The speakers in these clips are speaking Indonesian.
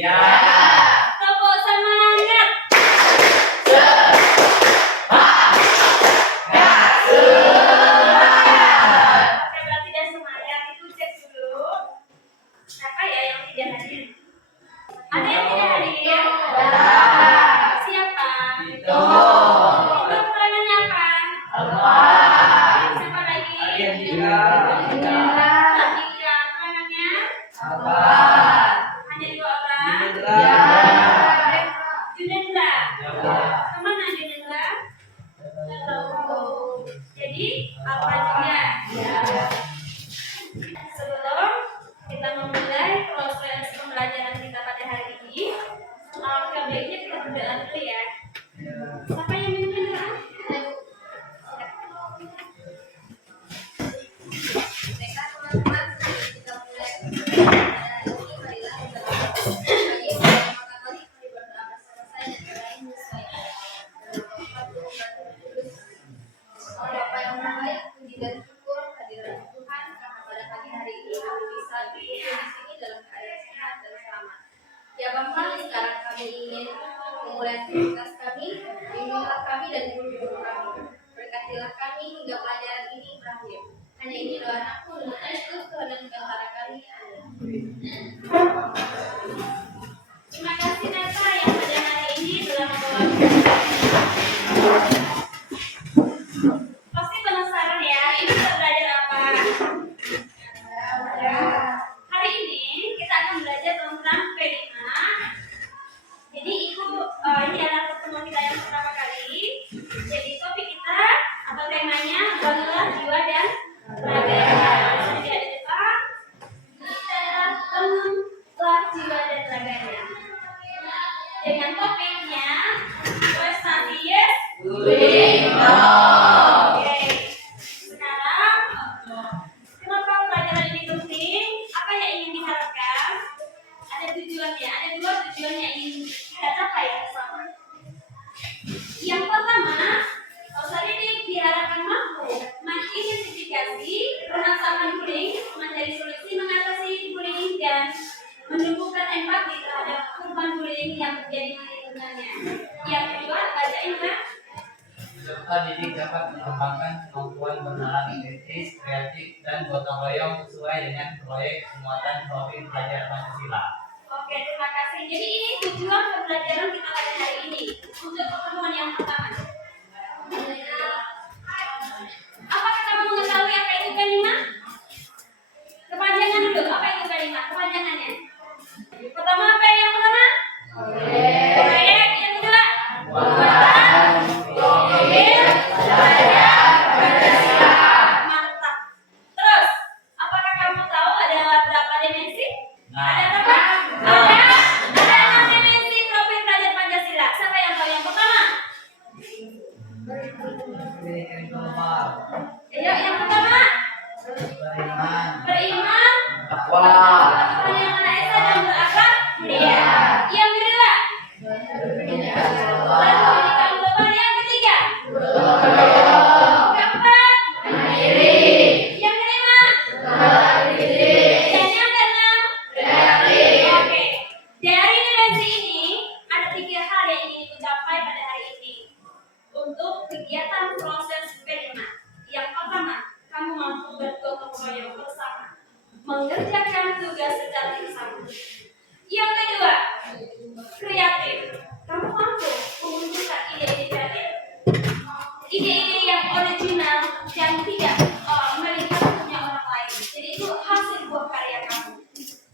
Ya. Tepuk semangat. Oke, berarti tidak semangat. Itu cek dulu. Siapa ya yang tidak hadir? Ada yang tidak hadir ya? Siapa? Itu keterangannya apa? Siapa lagi? Aditya. Keterangannya? Hanya 2 orang. Junendra. Kemana Junendra? Jadi apa juga? Sebelum kita memulai proses pembelajaran kita pada hari ini, alangkah baiknya kita berdoa dulu ya. Siapa yang minta doa? Bapak yang baik, puji dan syukur kehadirat Tuhan karena pada pagi hari ini kami bisa berkumpul di sini dalam keadaan sehat dan selamat. Ya Bapa, sekarang kami ingin memulai aktivitas kami, bimbinglah kami dan guru-guru kami. Berkatilah kami hingga pelajaran ini berakhir. Hanya ini doa anakku dengan Kristus Tuhan dan Bapa kami. Amin. Terima kasih Neta yang pada hari ini telah membawa. Pasti penasaran ya, ini kita belajar apa? Hari ini kita akan belajar tentang P5. Jadi ini adalah pertemuan kita yang pertama kali. Jadi topik kita atau temanya bangunlah jiwa dan raga. Jadi ada depan. Kita adalah bangunlah jiwa dan raganya. Dengan topiknya prestasi yes. Oke. Sekarang kenapa pelajaran ini penting? Apa yang ingin diharapkan? Ada tujuannya. Ada 2 tujuan yang ingin kita capai bersama. Yang pertama, usaha ini diharapkan mampu mengidentifikasi permasalahan bullying, mencari solusi mengatasi bullying dan menumbuhkan empati terhadap korban bullying yang terjadi di lingkungannya. Yang kedua, bacain kan? Peserta didik dapat mengembangkan kemampuan bernalar kritis, kreatif, dan gotong royong sesuai dengan proyek penguatan profil pelajar Pancasila. Oke, terima kasih. Jadi ini tujuan pembelajaran kita pada hari ini untuk pertemuan yang pertama. Apakah kamu mengetahui apa itu P5? Kepanjangan dulu, apa itu P5? Kepanjangannya. Pertama apa yang pertama? Proyek. Yang kedua? Penguatan profil pelajar Pancasila. Mantap. Terus, apakah kamu tahu ada berapa dimensi? Ada berapa? Ada 6 dimensi profil pelajar Pancasila. Siapa yang tahu yang pertama? Ayo, yang pertama? Beriman. Kepada yang Maha Esa dan berakhlak mulia. Yang kedua? Berpendidikan global. Yang ketiga? Keempat? Yang kelima? Dan yang keenam? Oke. Dari dimensi ini ada 3 hal yang ingin dicapai pada hari ini untuk kegiatan proses P5. Yang pertama, kamu mampu bergotong royong bersama, mengerjakan tugas secara bersama. Yang kedua, kreatif. Kamu mampu memunculkan ide-ide kreatif, ide-ide yang original dan tidak melihat punya orang lain. Jadi itu hasil buah karya kamu.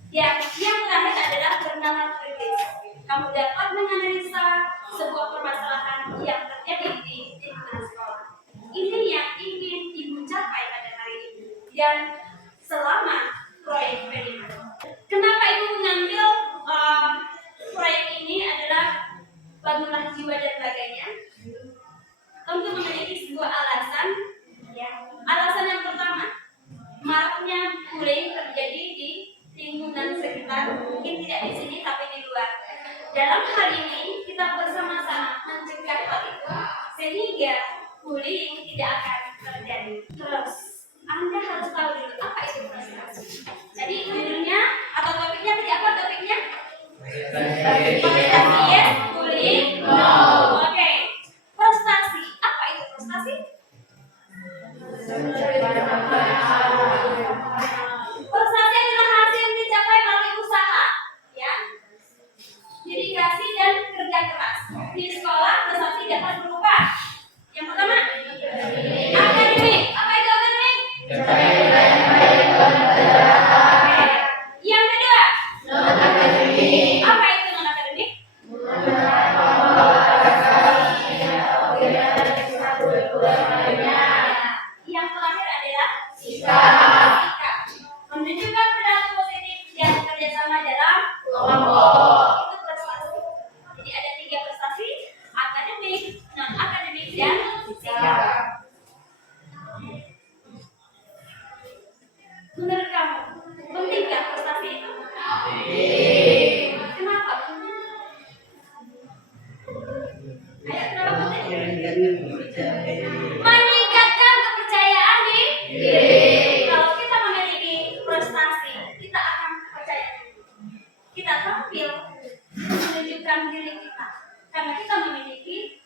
Yang terakhir adalah bernalar kritis. Kamu dapat menganalisa sebuah permasalahan yang terjadi di lingkungan sekolah. Ini yang ingin ibu capai pada hari ini dan selama proyek P5. Kenapa ibu mengambil proyek ini adalah bangunlah jiwa dan raganya? Tentu memiliki sebuah alasan. Ya. Alasan yang pertama, maraknya bullying terjadi di lingkungan sekitar, mungkin tidak di sini tapi di luar. Dalam hal ini kita bersama-sama mencegah hal itu sehingga bullying tidak akan terjadi. Terus Anda harus tahu dulu apa itu prestasi. Jadi judulnya atau topiknya tadi apa topiknya? bersama dalam kelompok. Itu prestasi. Jadi ada 3 prestasi: akademik, non akademik, dan sosial. Menurut kamu, pentingkah prestasi itu? Kenapa? Ayo, kenapa penting? Meningkatkan kepercayaan diri. Kalau kita memiliki prestasi, kita akan percaya diri. Kita tampil menunjukkan diri kita karena kita memiliki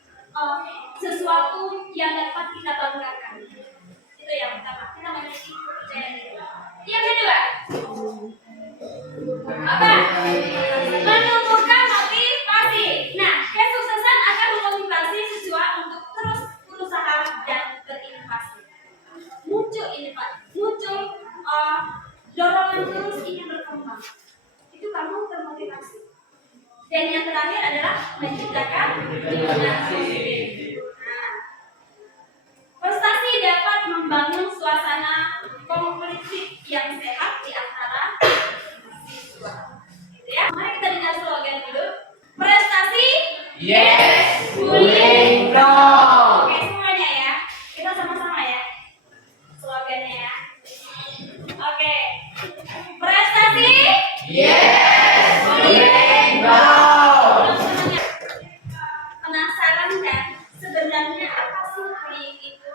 sesuatu yang dapat kita banggakan. Itu yang pertama, kita memiliki kepercayaan diri. Yang kedua, apa? Menumbuhkan motivasi. Nah, kesuksesan akan memotivasi siswa untuk terus berusaha dan berinovasi. Muncul dorongan terus ingin berkembang. Itu kamu termotivasi. Dan yang terakhir adalah menciptakan donasi. Nah, prestasi dapat membangun suasana konflik yang sehat di antara siswa. Gitu ya. Mari kita dengar slogan dulu. Prestasi Yes, bullying no. Oke, semuanya ya. Kita sama-sama ya. Slogannya ya. Oke. Prestasi Yes, bullying no. Penasaran kan? Sebenarnya apa sih bullying itu?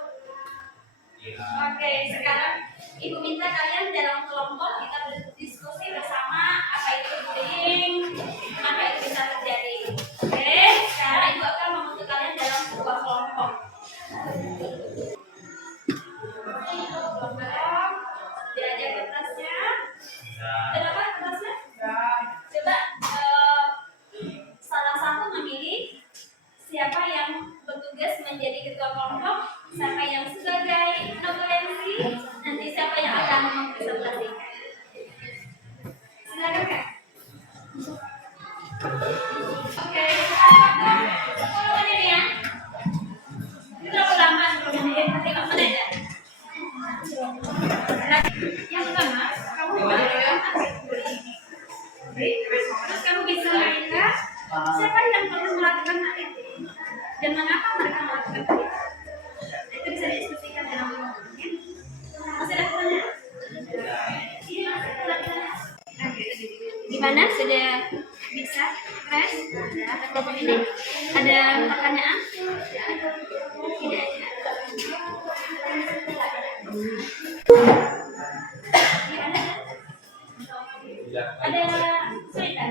Oke, sekarang Ibu minta kalian dalam kelompok kita berdiskusi bersama apa itu bullying, apa itu bisa terjadi. Oke, sekarang Ibu akan membentuk kalian dalam sebuah kelompok. Dia ada kertasnya. Kenapa kertasnya? Coba salah satu memilih siapa yang bertugas menjadi ketua kelompok, siapa yang sebagai notulensi, nanti siapa yang akan mempresentasikan. Silakan Kak. Oke, kita menit ya. Ini berapa lama sebelumnya? 5 menit ya. Yang pertama, kamu melakukan terus kamu bisa mengingat siapa yang perlu melakukan hal itu dan mengapa mereka melakukan hal itu. Itu bisa didiskusikan dalam kelompoknya. Masih ada pertanyaan? Iya, masih ada pertanyaan. Gimana? Sudah bisa? Fresh? Ada kelompok ini? Ada pertanyaan? Tidak ada. Ada cerita.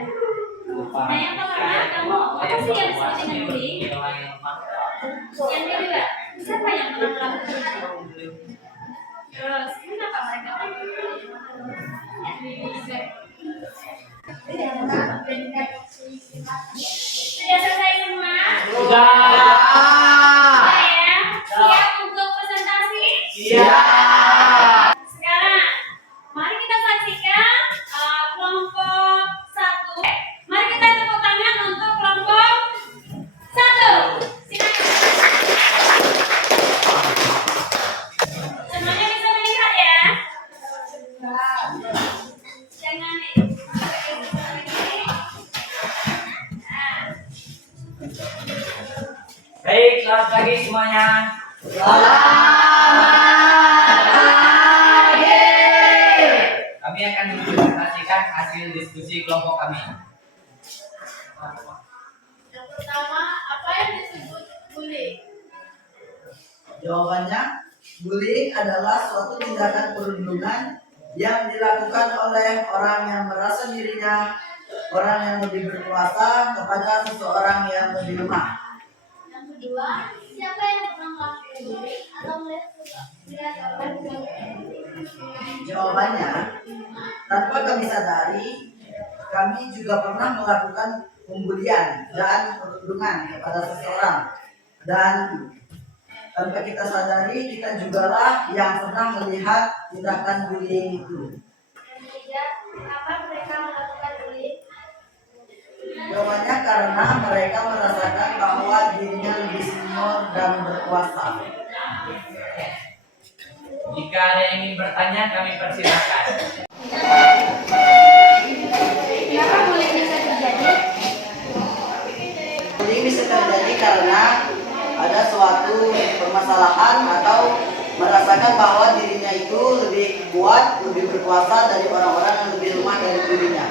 Nah, yang pertama kamu apa sih yang disebut dengan bullying? Yang kedua, siapa yang pernah melakukan hal itu? Terus kenapa mereka sudah selesai semua? Sudah. Ya? Siap untuk presentasi? Siap. Sekarang, mari kita saksikan kelompok 1. Mari kita tepuk tangan untuk kelompok 1. Silakan. Semuanya bisa melihat ya? Jangan Baik, selamat pagi semuanya. Kami akan mempresentasikan hasil diskusi kelompok kami. Yang pertama, apa yang disebut bullying? Jawabannya, bullying adalah suatu tindakan perundungan yang dilakukan oleh orang yang merasa dirinya orang yang lebih berkuasa kepada seseorang yang lebih lemah. Yang kedua, siapa yang pernah melakukan bullying atau melihat orang yang Jawabannya, tanpa kami sadari, kami juga pernah melakukan pembulian dan perundungan kepada seseorang. Dan tanpa kita sadari, kita jugalah yang pernah melihat tindakan bullying itu. Yang ketiga, kenapa mereka melakukan bullying? Jawabannya karena mereka merasakan bahwa dirinya lebih senior dan berkuasa. Jika ada yang ingin bertanya, kami persilakan. berkuasa dari orang-orang yang lebih lemah dari dirinya.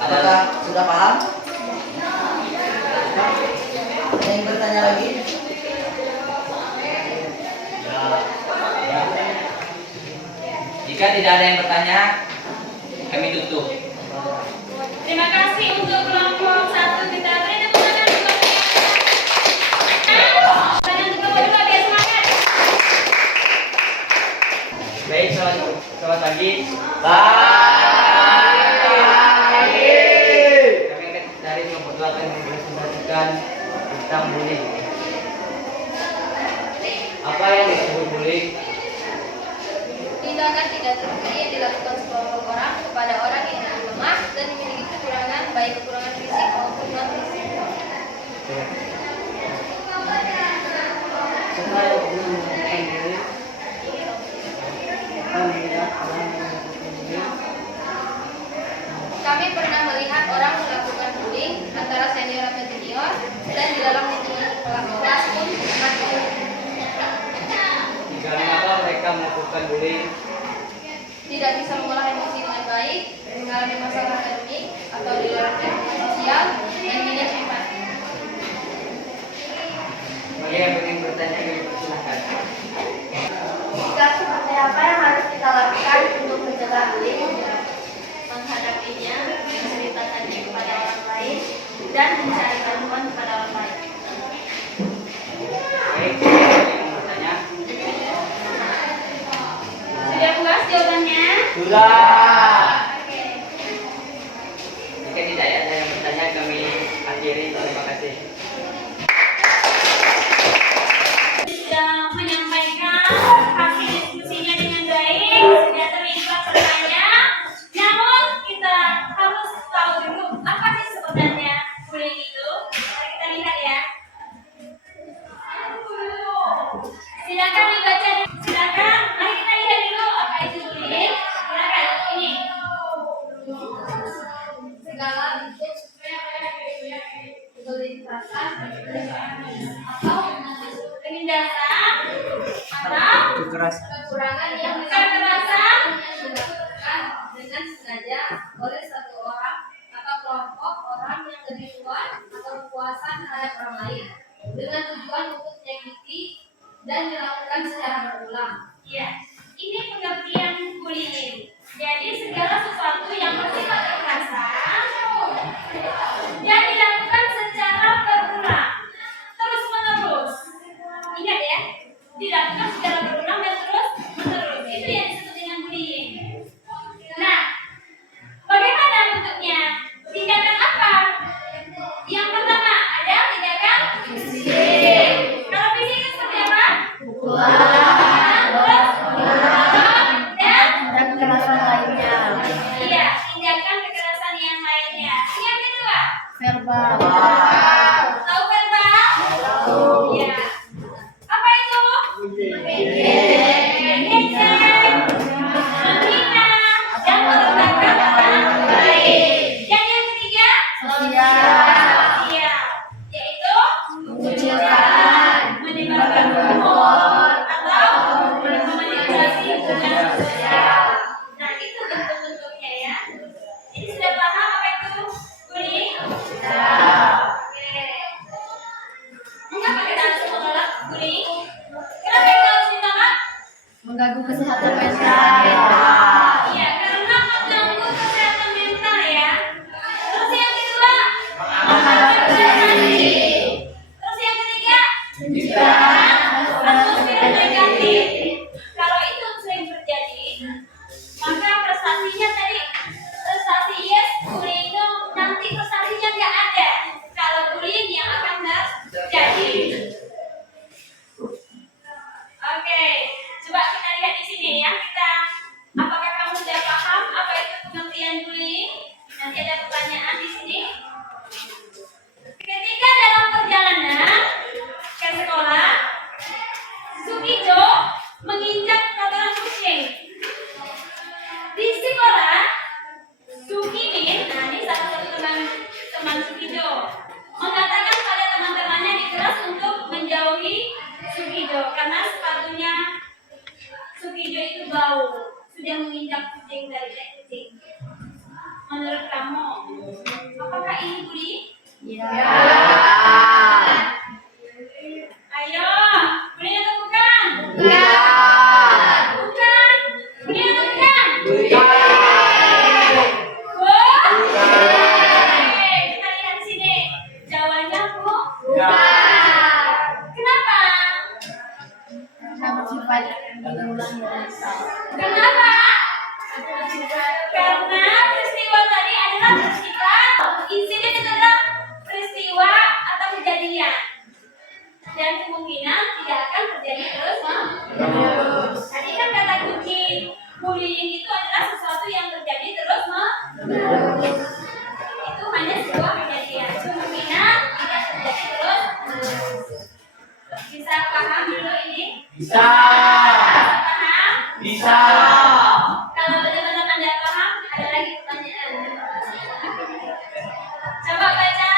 Apakah sudah paham? Ada yang bertanya lagi? Jika tidak ada yang bertanya, kami tutup. Terima kasih untuk kelompok 1. Kita beri tepuk tangan untuk tangan untuk kelompok 2 biar semangat. Baik, selamat pagi. Kami dari kelompok 2 akan mempresentasikan tentang bullying. Apa yang disebut bullying? Tindakan tidak terpuji yang dilakukan sekelompok orang kepada orang yang lebih lemah dan memiliki kekurangan, baik kekurangan fisik maupun non fisik. Kami pernah melihat orang melakukan bullying antara senior atau junior dan di dalam lingkungan kelas pun pernah terjadi. Mengapa mereka melakukan bullying? Tidak bisa mengolah emosi dengan baik, mengalami masalah akademik atau di luar lingkungan sosial, dan minim empati. Bagi yang ingin bertanya, silakan. Jika seperti apa yang harus kita lakukan untuk mencegah bullying? Menghadapinya, menceritakannya kepada orang lain, dan mencari bantuan kepada orang lain. Baik, yang bertanya. Sudah puas jawabannya? Sudah. Oke. Jika tidak ada yang bertanya, kami akhiri. Terima kasih. Sudah menyampaikan hasil diskusinya dengan baik, sudah terlibat bertanya. Namun kita harus tahu dulu apa sih sebenarnya bullying itu. Mari kita lihat ya. Silakan dibaca. Silakan. Mari kita lihat dulu apa itu bullying. Silakan ini. Segala bentuk kelintasan atau Penindasan atau kekurangan yang kekerasan dilakukan dengan sengaja oleh satu orang atau kelompok orang yang lebih kuat atau berkuasa terhadap orang lain dengan tujuan untuk menyakiti dan dilakukan secara berulang. ya. Ini pengertian bullying. Jadi segala sesuatu yang bersifat kekerasan yang dilakukan secara berulang, terus menerus. Ingat ya, dilakukan secara berulang dan terus menerus. Itu yang disebut dengan bullying. Nah, bagaimana bentuknya? Tindakan apa? Yang pertama ada tindakan fisik. Kalau fisik itu seperti apa? Dan kekerasan lainnya, iya, tindakan kekerasan yang lainnya. Yang kedua, verbal, tahu verbal? Iya. Apa itu? Mengejek, menghina, dan merendahkan orang lain. Dan yang ketiga, sosial, yaitu mengucilkan, menimbulkan humor atau memanipulasi hubungan sosial. Nah, itu bentuk-bentuknya ya. Jadi sudah paham apa itu bullying? Oke. Mengapa kita harus menolak bullying? Kenapa kita harus ditolak? mengganggu kesehatan mental, Iya, karena mengganggu kesehatan mental ya. Terus yang kedua, terus yang ketiga, atmosfer negatif. Kalau itu sering terjadi, maka prestasinya tadi prestasi yes, bullying itu nanti prestasinya nggak ada. Kalau bullying yang akan terjadi. Oke, coba kita lihat di sini ya. Apakah kamu sudah paham apa itu pengertian bullying? Nanti ada pertanyaan di sini. Ketika dalam perjalanan ke sekolah, Sukijo menginjak kotoran kucing. Di sekolah, Sukimin, nah ini salah satu teman Sukijo, mengatakan pada teman-temannya di kelas untuk menjauhi Sukijo karena sepatunya Sukijo itu bau. sudah menginjak kucing dari kucing. Menurut kamu, apakah ini bullying? Ya. Ayo, bullying atau bukan? Bukan. Bukan. Bullying atau bukan? Bukan. Oke, kita lihat di sini. Jawabannya Bu. Bukan. Kenapa? Karena bersifat mengulangi dan salah. Kenapa? Karena peristiwa tadi adalah bersifat insiden itu adalah peristiwa atau kejadian dan kemungkinan tidak akan terjadi terus. Tadi kan kata kunci bullying itu adalah sesuatu yang terjadi terus. Itu hanya sebuah kejadian, kemungkinan tidak terjadi terus. Bisa paham dulu ini? Bisa. Paham? Bisa. Kalau benar-benar Anda paham, ada lagi pertanyaan. Coba baca.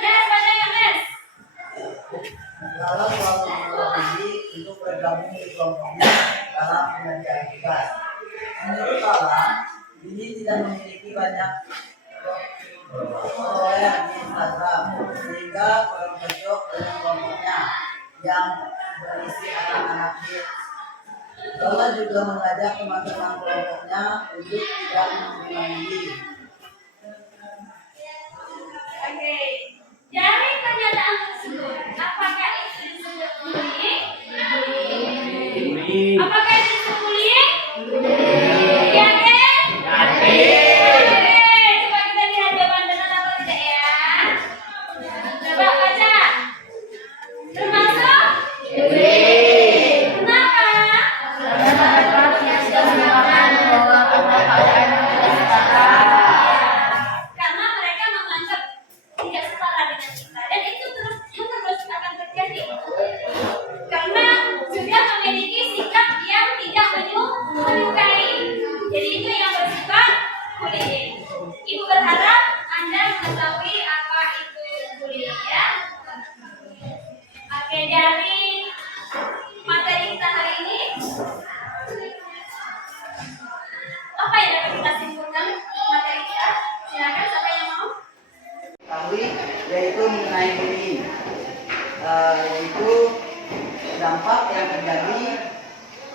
Nes, baca ya Nes. Kalau suatu teknologi untuk bergabung di kelompoknya dalam pengerjaan tugas. Menurut Kala, ini tidak memiliki banyak follower di Instagram sehingga kurang cocok dengan kelompoknya yang berisi anak-anak hits. Kala juga mengajak teman-teman kelompoknya untuk tidak mengulangi. Oke. Dari pernyataan tersebut, apakah itu disebut bullying? Apakah itu disebut bullying? Yakin? Oke, coba kita lihat jawaban benar atau tidak ya. Coba baca. Termasuk? Kenapa? Karena mereka tidak menggunakan bahwa pada keadaan yang tidak setara. Karena mereka menganggap tidak setara dengan kita dan itu terus akan terjadi karena sudah memiliki sikap yang tidak menyukai. Jadi itu yang bersifat bullying. Ibu berharap Anda mengetahui apa itu bullying ya. Oke, dari materi kita hari ini apa yang dapat kita simpulkan materi kita? Silakan siapa yang mau? Ketahui yaitu mengenai bullying, yaitu dampak yang terjadi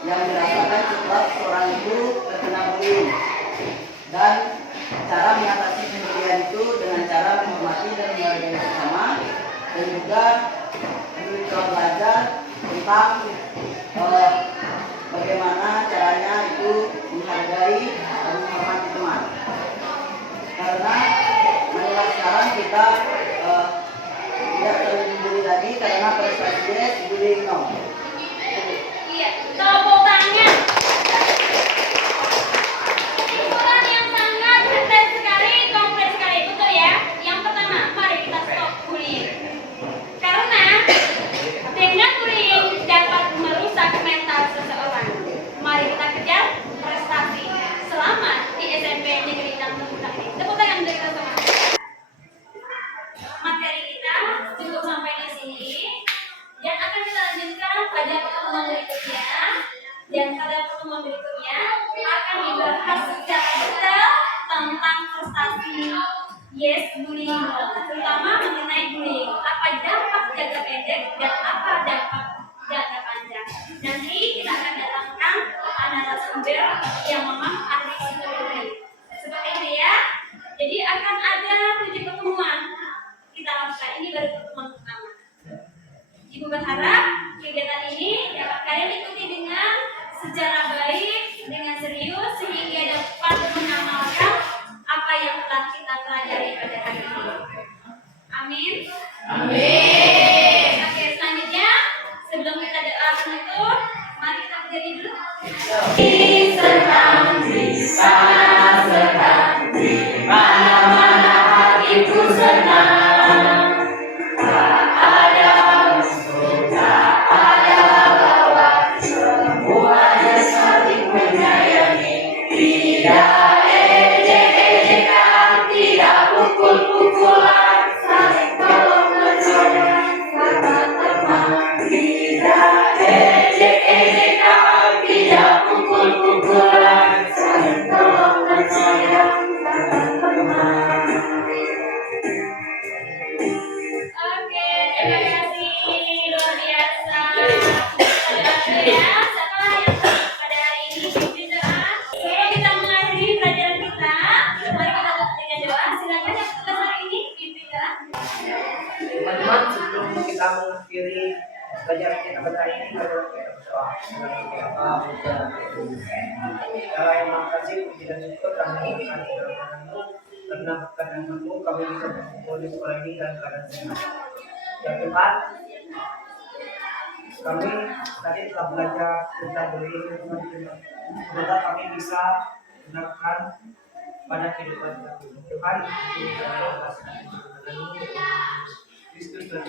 yang dirasakan setelah seorang itu terkena bullying dan cara mengatasi kemudian itu dengan cara menghormati dan menghargai bersama dan juga mencoba belajar tentang bagaimana caranya itu menghargai dan menghormati teman. Karena mulai sekarang kita tidak terbully lagi karena prestasinya bullying no. Iya, tepuk tangan. Kesimpulan yang sangat detail sekali, kompleks sekali, betul ya. Yang pertama, mari kita stop bullying. Karena dengan bullying dapat merusak mental seseorang. Mari kita kejar prestasi. Selamat di SMP Negeri Tanjung Pinang ini. Tepuk tangan untuk kita semua. Materi kita cukup sampai di sini dan akan kita lanjutkan pada pertemuan berikutnya. Dan pada pertemuan berikutnya akan dibahas secara detail tentang prestasi bullying, terutama mengenai bullying. Apa dampak jangka pendek dan apa dampak jangka panjang. Nanti kita akan datangkan narasumber yang memang ahli psikologi. Seperti itu ya. Jadi akan ada 7 pertemuan kita lakukan. Ini baru pertemuan pertama. Ibu berharap kegiatan ini dapat kalian ikuti dengan secara baik, dengan serius, sehingga dapat mengamalkan apa yang telah kita pelajari pada hari ini. Amin. Amin. Oke, selanjutnya sebelum kita doa penutup, mari kita berdiri dulu. Serta maafkan. Ya yang Maha Kasih, puji dan syukur kami atas kehadiranmu, karena kedatanganmu kami bisa berkumpul di sekolah ini dan keadaan sehat. Ya Tuhan, kami tadi telah belajar tentang berilmu Tuhan. Semoga kami bisa gunakan pada kehidupan kami. Tuhan, Kristus dan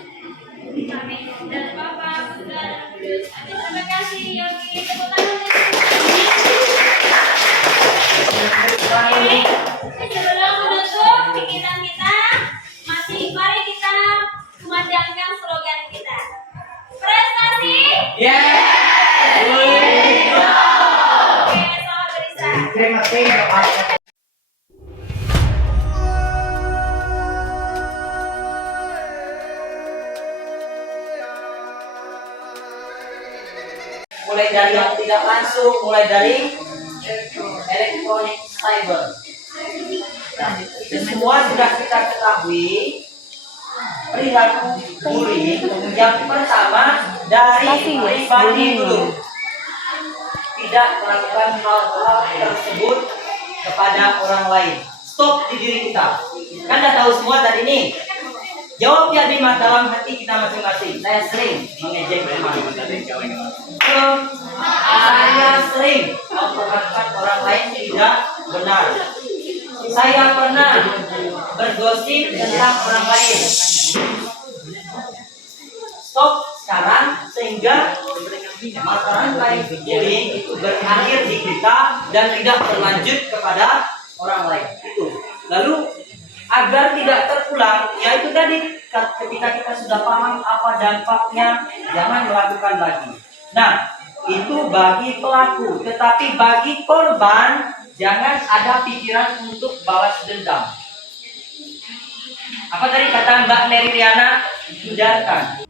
Amin. Dan Bapa, Putra, dan Roh Kudus. Amin. Terima kasih Yogi. Tepuk tangan. Oke. Sebelum menutup pikiran kita, mari kita kumandangkan slogan kita. Prestasi. Oke, selamat beristirahat. Terima kasih. Mulai dari yang tidak langsung, mulai dari elektronik cyber. Nah, itu semua sudah kita ketahui. Perilaku bullying yang pertama dari pribadi dulu, tidak melakukan hal-hal tersebut kepada orang lain. Stop di diri kita. Kan udah tahu semua tadi nih. Jawabnya di dalam hati kita masing-masing. Saya sering mengejek teman. Saya sering memperlakukan orang lain tidak benar. Saya pernah bergosip tentang orang lain. Stop sekarang sehingga masalah bullying itu berakhir di kita dan tidak berlanjut kepada orang lain. Itu. Lalu agar tidak terulang, yaitu tadi ketika kita sudah paham apa dampaknya, jangan melakukan lagi. Nah, itu bagi pelaku, tetapi bagi korban jangan ada pikiran untuk balas dendam. Apa tadi kata Mbak Mary Riana? Hindarkan.